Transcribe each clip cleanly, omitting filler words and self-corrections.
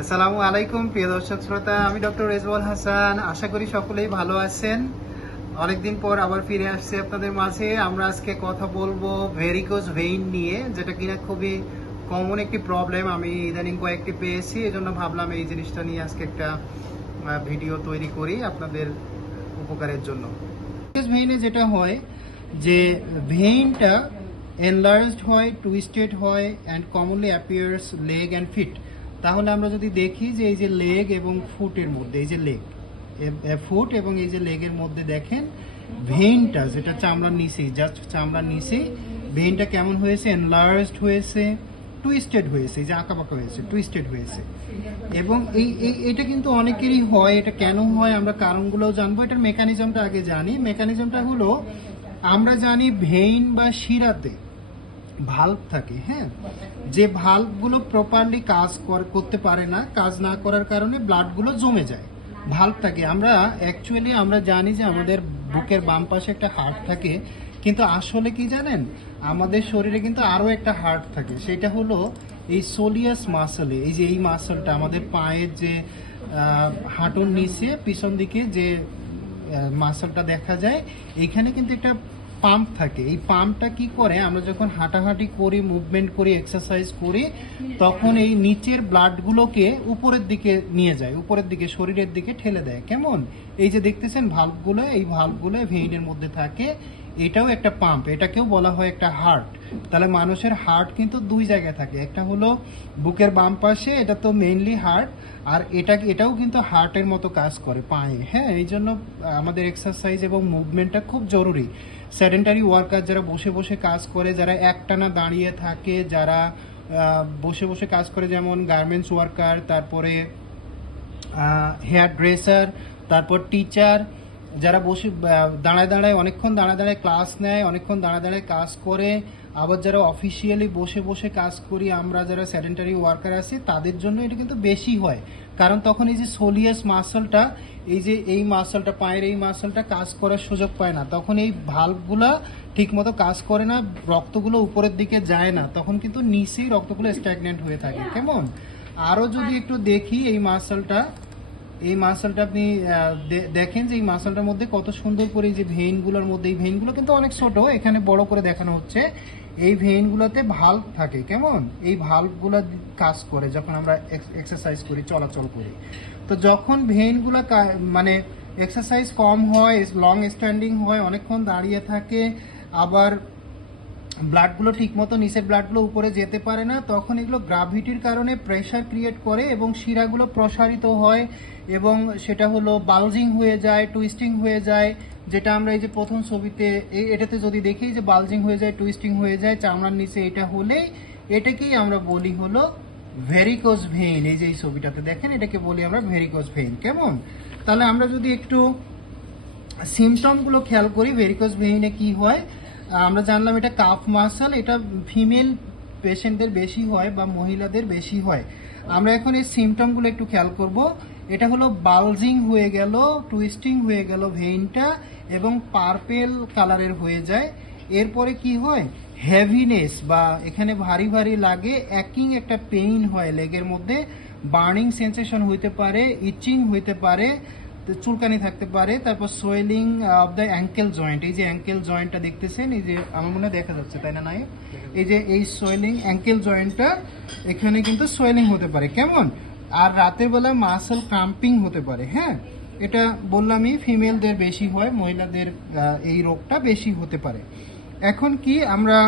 আসসালামু আলাইকুম প্রিয় দর্শক শ্রোতা, আমি ডক্টর রেজওয়াল হাসান। আশা করি সকলেই ভালো আছেন। অনেকদিন পর আবার ফিরে আসছে আপনাদের মাঝে। আমরা আজকে কথা বলবো ভেরিকোজ ভেইন নিয়ে, যেটা কিনা খুবই কমন একটি প্রবলেম। আমি ইদানিং কয়েকটি পেয়েছি, এজন্য ভাবলাম এই জিনিসটা নিয়ে আজকে একটা ভিডিও তৈরি করি আপনাদের উপকারের জন্য। ভেরিকোজ ভেইনে যেটা হয় যে ভেইনটা এনলার্জড হয়, টুইস্টেড হয় and commonly appears leg and feet. তাহলে আমরা যদি দেখি যে এই যে লেগ এবং ফুটের মধ্যে, এই যে লেগ ফুট এবং এই যে লেগের মধ্যে দেখেন ভেইনটা, যেটা চামড়ার নিচে, জাস্ট চামড়ার নিচে ভেইনটা কেমন হয়েছে, এনলার্জড হয়েছে, টুইস্টেড হয়েছে, এই যে আঁকাবাঁকা হয়েছে, টুইস্টেড হয়েছে। এবং এটা কিন্তু অনেকেরই হয়। এটা কেন হয় আমরা কারণগুলোও জানবো। এটার মেকানিজমটা আগে জানি। মেকানিজমটা হলো, আমরা জানি ভেইন বা শিরাতে ভাল্ব থাকে, হ্যাঁ, যে ভাল্বগুলো প্রপারলি কাজ করতে পারে না। কাজ না করার কারণে ব্লাডগুলো জমে যায়। ভাল্ব থাকে, আমরা জানি যে আমাদের বুকের বাম পাশে একটা হার্ট থাকে, কিন্তু আসলে কি জানেন, আমাদের শরীরে কিন্তু আরো একটা হার্ট থাকে। সেটা হলো এই সোলিয়াস মাসলে। এই যে এই মাসলটা আমাদের পায়ের যে হাঁটুর নিচে পিছন দিকে যে মাসলটা দেখা যায়, এইখানে কিন্তু একটা পাম্প থাকে। এই পাম্পটা কি করে, আমরা যখন হাঁটাহাঁটি করি, মুভমেন্ট করি, এক্সারসাইজ করি, তখন এই নিচের ব্লাডগুলোকে উপরের দিকে নিয়ে যায়, উপরের দিকে, শরীরের দিকে ঠেলে দেয়। কেমন, এই যে দেখতেছেন ভাল্বগুলো, এই ভাল্বগুলো ভেইনের মধ্যে থাকে। এটাও একটা পাম্প, এটাকেও বলা হয় একটা হার্ট। তাহলে মানুষের হার্ট কিন্তু দুই জায়গায় থাকে। একটা হলো বুকের বাম পাশে, এটা তো মেইনলি হার্ট, আর এটাও কিন্তু হার্টের মতো কাজ করে পায়ে। হ্যাঁ, এই জন্য আমাদের এক্সারসাইজ এবং মুভমেন্টটা খুব জরুরি। সেডেন্টারি ওয়ার্কার, যারা বসে বসে কাজ করে, যারা একটানা দাঁড়িয়ে থাকে, যারা বসে বসে কাজ করে, যেমন গার্মেন্টস ওয়ার্কার, তারপরে হেয়ার ড্রেসার, তারপর টিচার, যারা বসে দাঁড়ায় দাঁড়ায় অনেকক্ষণ দাঁড়ায় দাঁড়ায় ক্লাস নেয়, অনেকক্ষণ দাঁড়ায় দাঁড়ায় কাজ করে, আবার যারা অফিসিয়ালি বসে বসে কাজ করি, আমরা যারা সেডেন্টারি ওয়ার্কার আছি, তাদের জন্য এটা কিন্তু বেশি হয়। কারণ তখন এই যে সোলিয়াস মাসলটা, এই যে এই মাসলটা, পায়ের এই মাসলটা কাজ করার সুযোগ পায় না। তখন এই ভাল্বগুলা ঠিক মতো কাজ করে না, রক্তগুলো উপরের দিকে যায় না, তখন কিন্তু নিচেই রক্তগুলো স্ট্যাগনেন্ট হয়ে থাকে। কেমন, আরো যদি একটু দেখি এই মাসলটা আপনি দেখেন যে এই মাসলটার মধ্যে কত সুন্দর করে যে ভেইনগুলোর মধ্যে, এই ভেইনগুলো কিন্তু অনেক ছোট, এখানে বড় করে দেখানো হচ্ছে। এই ভেইনগুলোতে ভাল্ব থাকে। কেমন, এই ভাল্বগুলো কাজ করে যখন আমরা এক্সারসাইজ করি, চলাচল করি। তো যখন ভেইনগুলো মানে এক্সারসাইজ কম হয়, লং স্ট্যান্ডিং হয়, অনেকক্ষণ দাঁড়িয়ে থাকে, আবার ব্লাডগুলো ঠিক মতো, নিচের ব্লাডগুলো উপরে যেতে পারে না, তখন এগুলো গ্রাভিটির কারণে প্রেশার ক্রিয়েট করে এবং শিরাগুলো প্রসারিত হয় এবং সেটা হলো বালজিং হয়ে যায়, টুইস্টিং হয়ে যায়। যেটা আমরা এই যে প্রথম ছবিতে, এটাতে যদি দেখি যে বালজিং হয়ে যায়, টুইস্টিং হয়ে যায় চামড়ার নিচে, এটা হলে এটাকেই আমরা বলি হলো ভেরিকোজ ভেইন। এই যে এই ছবিটাতে দেখেন, এটাকে বলি আমরা ভেরিকোজ ভেইন। কেমন, তাহলে আমরা যদি একটু সিমটমগুলো খেয়াল করি, ভেরিকোজ ভেইনে কি হয়, আমরা জানলাম এটা কাফ মাসল, এটা ফিমেল পেশেন্টদের বেশি হয় বা মহিলাদের বেশি হয়। আমরা এখন এই সিমটমগুলো একটু খেয়াল করব। এটা হলো বালজিং হয়ে গেল, টুইস্টিং হয়ে গেল ভেইনটা এবং পার্পেল কালারের হয়ে যায়। এরপরে কি হয়, হেভিনেস বা এখানে ভারী ভারী লাগে, অ্যাকিং একটা পেইন হয় লেগের মধ্যে, বার্নিং সেন্সেশন হইতে পারে, ইচিং হইতে পারে, চুলকানি থাকতে পারে। তারপর swelling of the ankle joint, এই যে অ্যাঙ্কেল জয়েন্টটা দেখতেছেন, এই যে আমার মনে দেখা যাচ্ছে, তাই না নাই, এই যে এই সোয়েলিং অ্যাঙ্কেল জয়েন্টটা, এখানে কিন্তু সোয়েলিং হতে পারে। কেমন, আর রাতের বেলা মাসল ক্রাম্পিং হতে পারে। হ্যাঁ, এটা বললামই ফিমেলদের বেশি হয়, মহিলাদের এই রোগটা বেশি হতে পারে। এখন কি আমরা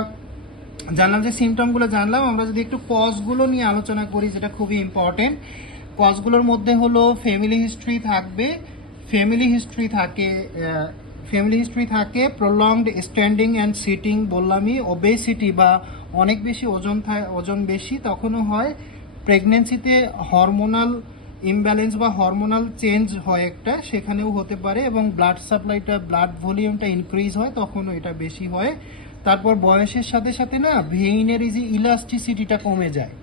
জানলাম যে সিমটমগুলো জানলাম, আমরা যদি একটু কজগুলো নিয়ে আলোচনা করি, যেটা খুবই ইম্পর্টেন্ট। কজগুলোর মধ্যে হলো ফ্যামিলি হিস্ট্রি থাকবে, ফ্যামিলি হিস্ট্রি থাকে প্রলংড স্ট্যান্ডিং অ্যান্ড সিটিং, বললামই। ওবেসিটি বা অনেক বেশি ওজন বেশি তখনও হয়। প্রেগনেন্সিতে হরমোনাল ইমব্যালেন্স বা হরমোনাল চেঞ্জ হয় একটা, সেখানেও হতে পারে। এবং ব্লাড সাপ্লাইটা, ব্লাড ভলিউমটা ইনক্রিজ হয়, তখনও এটা বেশি হয়। তারপর বয়সের সাথে সাথে না ভেইনের এই যে ইলাস্টিসিটিটা কমে যায়,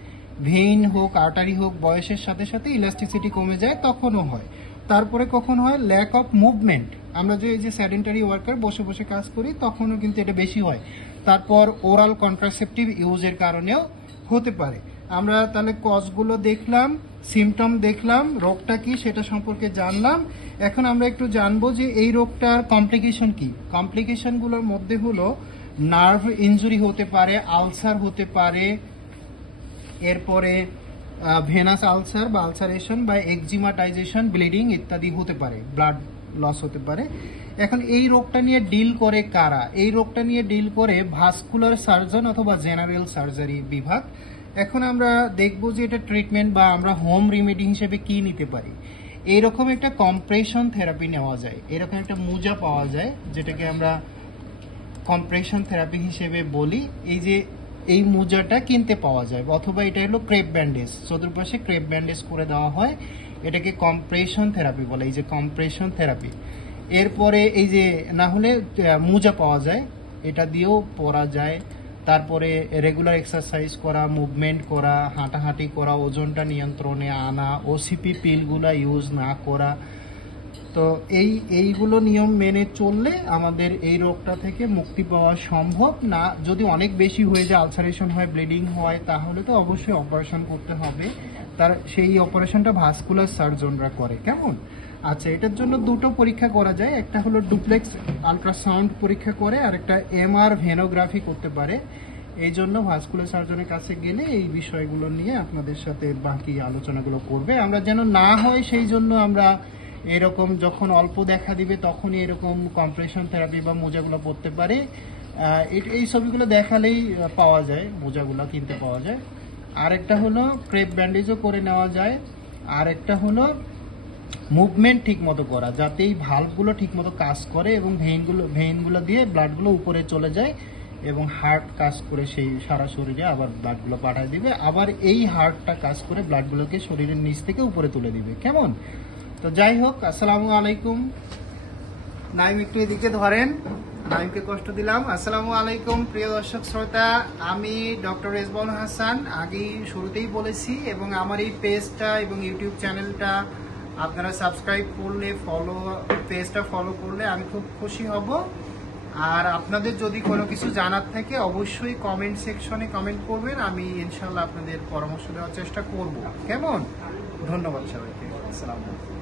ভেইন হোক আর্টারি হোক, বয়সের সাথে সাথে ইলাস্টিসিটি কমে যায়, তখনও হয়। তারপরে কখন হয়, ল্যাক অফ মুভমেন্ট, আমরা যে এই যে সেডেন্টারি ওয়ার্কার বসে বসে কাজ করি, তখনও কিন্তু এটা বেশি হয়। তারপর ওরাল কন্ট্রাসেপটিভ ইউজের কারণেও হতে পারে। আমরা তাহলে কজগুলো দেখলাম, সিমটম দেখলাম, রোগটা কি সেটা সম্পর্কে জানলাম। এখন আমরা একটু জানবো যে এই রোগটার কমপ্লিকেশন কি। কমপ্লিকেশনগুলোর মধ্যে হলো নার্ভ ইনজুরি হতে পারে, আলসার হতে পারে, এরপরে ভেনাস আলসার বা আলসারেশন বা এক্সিমাটাইজেশন, ব্লিডিং ইত্যাদি হতে পারে, ব্লাড লস হতে পারে। এখন এই রোগটা নিয়ে ডিল করে কারা? এই রোগটা নিয়ে ডিল করে ভাস্কুলার সার্জন অথবা জেনারেল সার্জারি বিভাগ। এখন আমরা দেখবো যে এটা ট্রিটমেন্ট বা আমরা হোম রেমেডি হিসেবে কি নিতে পারি। এইরকম একটা কম্প্রেশন থেরাপি নেওয়া যায়, এরকম একটা মোজা পাওয়া যায় যেটাকে আমরা কম্প্রেশন থেরাপি হিসেবে বলি। এই যে এই মোজাটা কিনতে পাওয়া যায়, অথবা এটা হলো ক্রেপ ব্যান্ডেজ, চতুর্পাশে ক্রেপ ব্যান্ডেজ করে দেওয়া হয়, এটাকে কম্প্রেশন থেরাপি বলে। এই যে কম্প্রেশন থেরাপি। এরপরে এই যে না হলে মোজা পাওয়া যায়, এটা দিয়েও পরা যায়। তারপরে রেগুলার এক্সারসাইজ করা, মুভমেন্ট করা, হাঁটাহাঁটি করা, ওজনটা নিয়ন্ত্রণে আনা, ওসিপি পিলগুলা ইউজ না করা। তো এইগুলো নিয়ম মেনে চললে আমাদের এই রোগটা থেকে মুক্তি পাওয়া সম্ভব। না যদি অনেক বেশি হয়ে যায়, আলসারেশন হয়, ব্লিডিং হয়, তাহলে তো অবশ্যই অপারেশন করতে হবে। তার সেই অপারেশনটা ভাস্কুলার সার্জনরা করে। কেমন? আচ্ছা, এটার জন্য দুটো পরীক্ষা করা যায়। একটা হলো ডুপ্লেক্স আল্ট্রাসাউন্ড পরীক্ষা করে, আর একটা এমআর ভেনোগ্রাফি করতে পারে। এই জন্য ভাস্কুলার সার্জনের কাছে গেলে এই বিষয়গুলো নিয়ে আপনাদের সাথে বাকি আলোচনাগুলো করবে। আমরা যেন না হয় সেই জন্য আমরা এরকম যখন অল্প দেখা দিবে তখনই এরকম কম্প্রেশন থেরাপি বা মোজাগুলো পড়তে পারে। এই ছবিগুলো দেখালেই পাওয়া যায়, মোজাগুলো কিনতে পাওয়া যায়। আর একটা হলো ক্রেপ ব্যান্ডেজও করে নেওয়া যায়। আর একটা হলো মুভমেন্ট ঠিক মতো করা, যাতে এই ভাল্বগুলো ঠিক মতো কাজ করে এবং ভেইনগুলো দিয়ে ব্লাডগুলো উপরে চলে যায় এবং হার্ট কাজ করে সেই সারা শরীরে আবার ব্লাডগুলো পাঠিয়ে দিবে। আবার এই হার্টটা কাজ করে ব্লাডগুলোকে শরীরের নিচ থেকে উপরে তুলে দিবে। কেমন? তো যাই হোক, আসসালামু আলাইকুম। নাইম একটু এদিকে ধরেন, নাইমকে কষ্ট দিলাম। আসসালামু আলাইকুম প্রিয় দর্শক শ্রোতা, আমি ডক্টর রেজওয়াল হাসান। আগেই শুরুতেই বলেছি, এবং আমার এই পেজটা এবং ইউটিউব চ্যানেলটা আপনারা সাবস্ক্রাইব করলে, পেজটা ফলো করলে আমি খুব খুশি হব। আর আপনাদের যদি কোনো কিছু জানার থাকে অবশ্যই কমেন্ট সেকশনে কমেন্ট করবেন, আমি ইনশাল্লাহ আপনাদের পরামর্শ দেওয়ার চেষ্টা করব। কেমন? ধন্যবাদ সবাইকে। আসসালামু আলাইকুম।